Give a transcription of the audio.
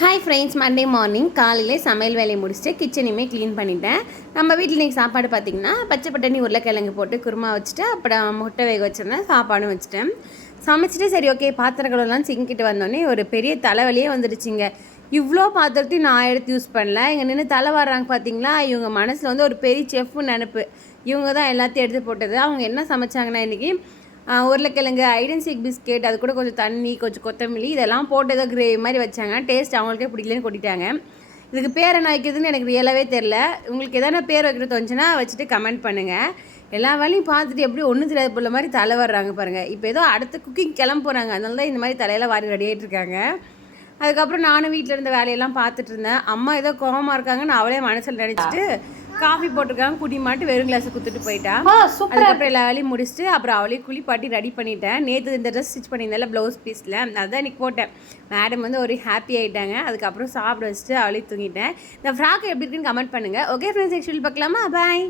Hi friends, Monday morning காலையிலே சமையல் வேலையை முடிச்சுட்டு கிச்சனையுமே க்ளீன் பண்ணிட்டேன். நம்ம வீட்டில் இன்றைக்கி சாப்பாடு பார்த்திங்கன்னா பச்சை பட்டாணி உருளைக்கிழங்கு போட்டு குருமா வச்சுட்டு அப்புறம் முட்டை வேக வச்சுருந்தேன், சாப்பாடும் வச்சுட்டேன். சமைச்சிட்டு சரி ஓகே பாத்திரங்களெல்லாம் சிங்கிட்டு வந்தோடனே ஒரு பெரிய தலைவலியே வந்துடுச்சுங்க. இவ்வளோ பாத்திரத்தையும் நான் எடுத்து யூஸ் பண்ணல. இங்கே நின்று தலை வர்றாங்க பார்த்தீங்களா, இவங்க மனசில் வந்து ஒரு பெரிய செஃப்னு நினப்பு. இவங்க தான் எல்லாத்தையும் எடுத்து போட்டது. அவங்க என்ன சமைச்சாங்கன்னா இன்றைக்கி உருளைக்கிழங்கு, ஐடென்சிக் பிஸ்கெட், அது கூட கொஞ்சம் தண்ணி, கொஞ்சம் கொத்தமல்லி இதெல்லாம் போட்டு ஏதோ கிரேவி மாதிரி வச்சாங்க. டேஸ்ட் அவங்களுக்கே பிடிக்கலன்னு கொட்டிட்டாங்க. இதுக்கு பேர் என்ன வைக்கிறதுன்னு எனக்கு ரியலாகவே தெரில. உங்களுக்கு எதனா பேர் வைக்கிறது தோணுச்சுன்னா வச்சுட்டு கமெண்ட் பண்ணுங்கள். எல்லா வேலையும் பார்த்துட்டு எப்படி ஒன்றும் தெரியாத போல மாதிரி தலை வர்றாங்க பாருங்கள். இப்போ ஏதோ அடுத்த குக்கிங் கிளம்ப போகிறாங்க, அதனால தான் இந்த மாதிரி தலையெல்லாம் வாரி ரெடி ஆகிட்டு இருக்காங்க. அதுக்கப்புறம் நானும் வீட்டில் இருந்த வேலையெல்லாம் பார்த்துட்டு இருந்தேன். அம்மா ஏதோ கோவமாக இருக்காங்கன்னு அவளே மனசில் நினச்சிட்டு காஃபி போட்டிருக்காங்க, குடி மாட்டு வெறும் கிளாஸை கொடுத்துட்டு போயிட்டா. அதுக்கப்புறம் எல்லா வேலையும் முடிச்சுட்டு அப்புறம் அவளே குளிப்பாட்டி ரெடி பண்ணிட்டேன். நேற்று இந்த ட்ரெஸ் ஸ்டிச் பண்ணியிருந்தால ப்ளவுஸ் பீஸில் அதான் இன்றைக்கி போட்டேன். மேடம் வந்து ஒரு ஹாப்பி ஆகிட்டாங்க. அதுக்கப்புறம் சாப்பிட வச்சுட்டு அவளே தூங்கிட்டேன். இந்த ஃப்ராக் எப்படி இருக்குன்னு கமெண்ட் பண்ணுங்கள். ஓகே ஃப்ரெண்ட்ஸ், நெக்ஸ்ட் வீடியோ பார்க்கலாமா? பாய்.